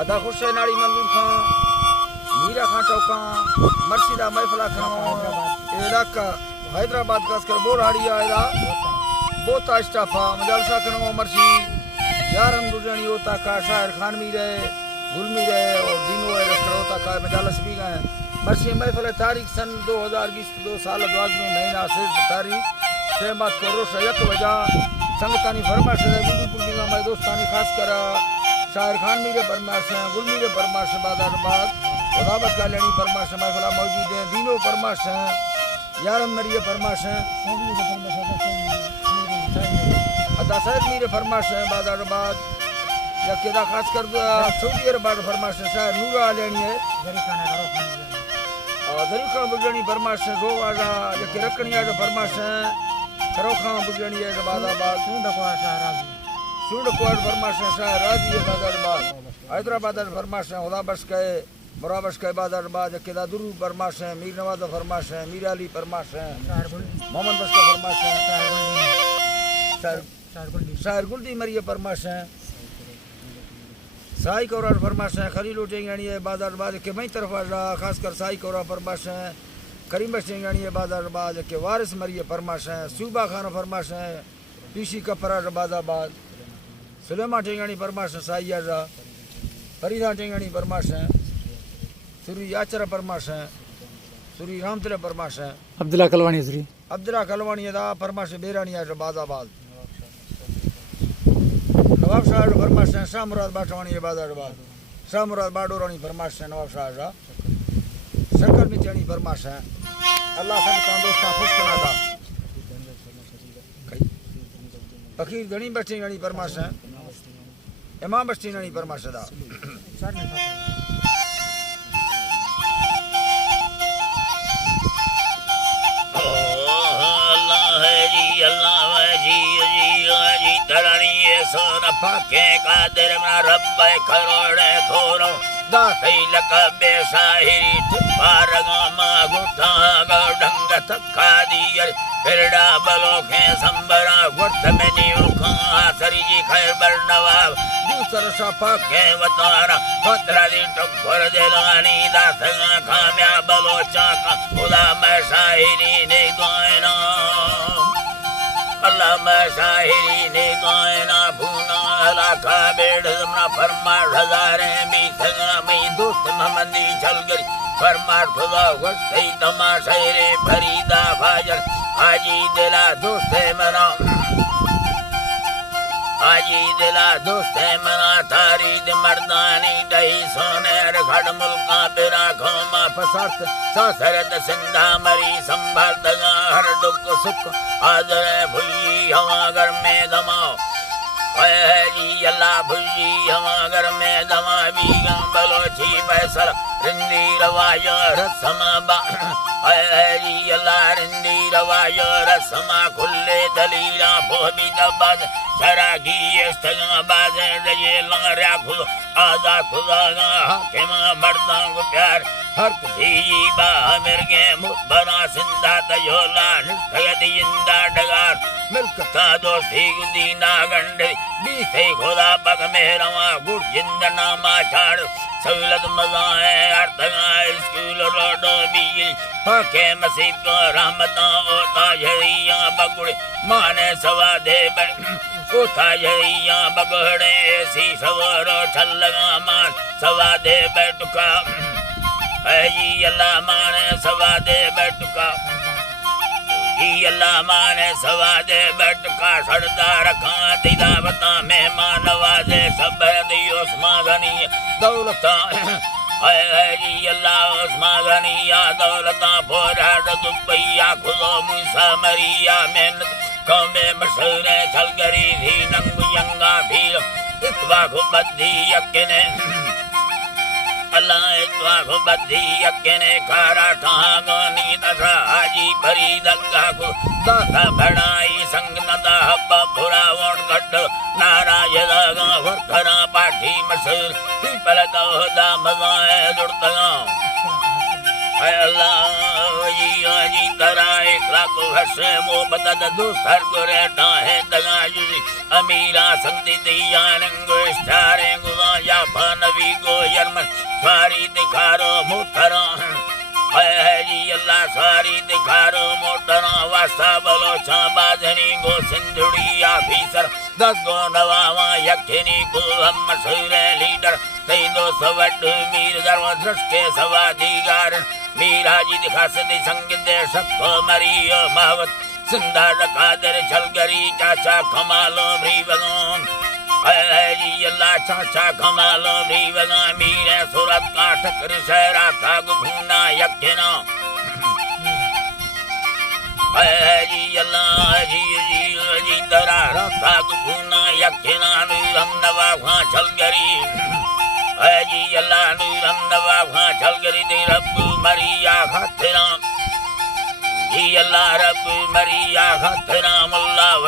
अदा खुशे नाड़ी मंजूर खां मीरा खां चौका मर्शिदा महफला खां इलाका हैदराबाद खासकर बोराड़िया एदा बोता इस्ताफा मजालसा खनो मर्शी यारम दुजनी होता का शायर खानवी रहे गुलमी रहे और दीनो रस्कर होता का मजालस भी गए मर्शी महफल तारीख सन 2020 2 साल 12 महीना से तारीख सहमत करो शयक वजह संगतानी फरमाश है बुद्धि पुंडिंगा मैं दोस्तानी खास कर शायर खानवी रे फरमाश है गुलमी रे फरमाश बाद खुदाबत का लेनी फरमाश महफला मौजूद है दीनो फरमाश है यारम मरिए फरमाश है अदा सैद मीरे फरमाश है बाद या केदा खास कर सऊदी अरब फरमाश है शायर नूरा लेनी है दरिका बुजणी फरमाश है जो वाला या के रखनिया जो फरमाश है खरोखा बुजणी है बाद सुंड कोड फरमाश है शायर राजी है बाद हैदराबाद फरमाश है खुदा बख्श के बराबश के बाद केदा दुरू फरमाश है मीर नवाज फरमाश है मीर अली फरमाश है मोहम्मद बख्श का फरमाश है शायर गुलदी मरिए फरमाश है साई कोरा फरमाश है खलील टेंगानी है बाद के मई तरफ खास कर साई कोरा फरमाश है करीम बख्श टेंगानी है बाद के वारिस मरिए फरमाश है सूबा खान फरमाश है पीसी कपरा बाद सुलेमा टेंगानी फरमाश है साई आजा फरीदा टेंगानी फरमाश है सुरी याचर फरमाश है सुरी रामतले फरमाश है अब्दुल्ला कलवानी सुरी अब्दुल्ला कलवानी दा फरमाश बेरानी है बादाबाद नवाब साहब फरमाश है शाह मुराद बाटवानी है बादाबाद शाह मुराद बाडोरानी फरमाश है नवाब साहब दा शंकर मिचणी फरमाश है अल्लाह सब तंदुरुस्ता खुश करा दा फकीर धनी बस्ती गणी फरमाश है इमाम बस्ती गणी फरमाश दा सोन पाके कादर में रब करोड़े थोरो दासई लक बेसाहिरी पारगा मा गुठा गडंग तखा दियर फिरडा बलो के संबरा गुठ में नियुखा सरी जी खैर बरनवाब दूसर सफा के वतारा पत्रा दी टक्कर देलानी दासगा खाम्या बलो चाका खुदा में साहिरी ने गायना अल्लाह में शाहिरी ने गायना भूना लाखा बेड़ जमना फरमा हजारे बीसगा में दोस्त महमदी चल गई फरमा खुदा वस्ती तमाशे रे फरीदा भाजर आजी दिला दोस्त मना आजी दिला दोस्त मना तारी द मर्दानी दही सोने खड़ मुल्का बिरा खोमा फसात सासरद सिंधा मरी संभाल दगा हर दुख सुख आदर भुई हवा घर में दमाओ है जी अल्लाह भुई हवा घर में दमा भी बलोची फैसल रिंदी रवायो रसमा बा है जी अल्लाह रिंदी रवायो रसमा खुले दलीला भोबी दबाद शरागी इस्तगा बाज ये लंगरा खुद आजा खुदा हाकिमा मर्दां को प्यार हर धी बा मिर्गे मुबरा सिंधा तयोला निष्ठयति इंदा डगार मिल्क का दोस्ती गुदीना गंडे बीसे खुदा पग मेहरवा गुड़ जिंदना माछाड़ सहूलत मजाए अर्तगा स्कूल रोडो बील फाके मसीद को रहमता ओता झरिया बगुड़े माने सवा दे ओता झरिया बगड़े सी सवरो छलगा मान सवा दे बैठका जी अल्लाह माने सवा दे बैठका जी अल्लाह माने सवा दे बैठका सरदार खां दिदा बता मेहमान नवाजे सबर दियो उस्मागनी दौलता जी अल्लाह उस्मागनी या दौलता फोरा दुबैया खुलो मूसा मरिया मेहनत कौमे मशहूर छलगरी थी नंग यंगा भी इतवा को बद्दी यकने अल्लाह इतवा को बद्दी यकने खारा ठागनी तथा हाजी भरी दंगा को दाता बढ़ाई संग नदा हब्बा भुरा वोट गड्ढ नाराज दागा वर्खरा पाठी मशहूर पीपल दौदा मजाए जुड़तगा अल्लाह जी तरा एकला को हसे मो बदद दूसर गुरे टाहे दगा जी अमीरा संगति दिया नंगो स्टारे गुला या फन देवी गो यर्मन सारी दिखारो मोटरा है जी अल्लाह सारी दिखारो मोटरा वासा बलो बाजनी गो सिंधुड़ी ऑफिसर 10 गो नवावा यक्षिनी को हम मशहूर लीडर तई दो सवड मीर धर्म दृष्टे सवाधिकार मीरा जी दिखा सदी संग देशक को मरियो मावत सिंधा कादर छलगरी चाचा कमालो भ्रीवगों जी अल्लाह चाचा कमालो भ्रीवगा मीर सूरत का ठकर शहरा था गुना यक्षिना जी अल्लाह जी दरा राता गुना यक्षिना नूरम नवा वहाँ छलगरी जी अल्लाह नूरम नवा वहाँ छलगरी दे रब्बू मरिया खातिरा जी अल्लाह रब्बू मरिया खातिरा मुल्ला